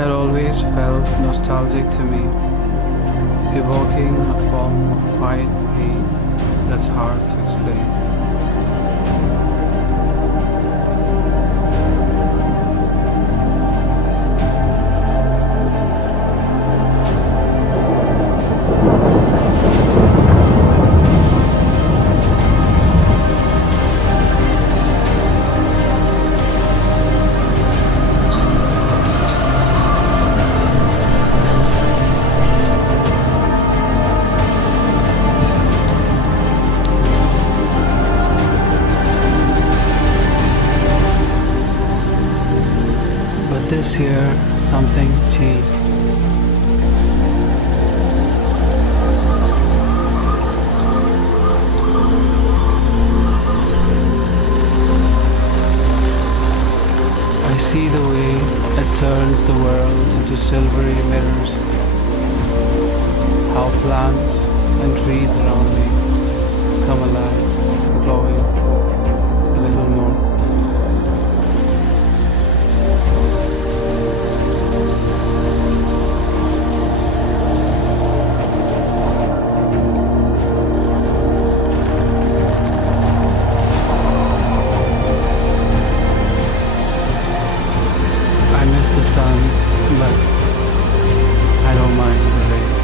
had always felt nostalgic to me, evoking a form of quiet pain that's hard to explain. But this year, something changed. I see the way it turns the world into silvery mirrors, how plants and trees around me come alive, glowing a little more. I miss the sun, but I don't mind the rain.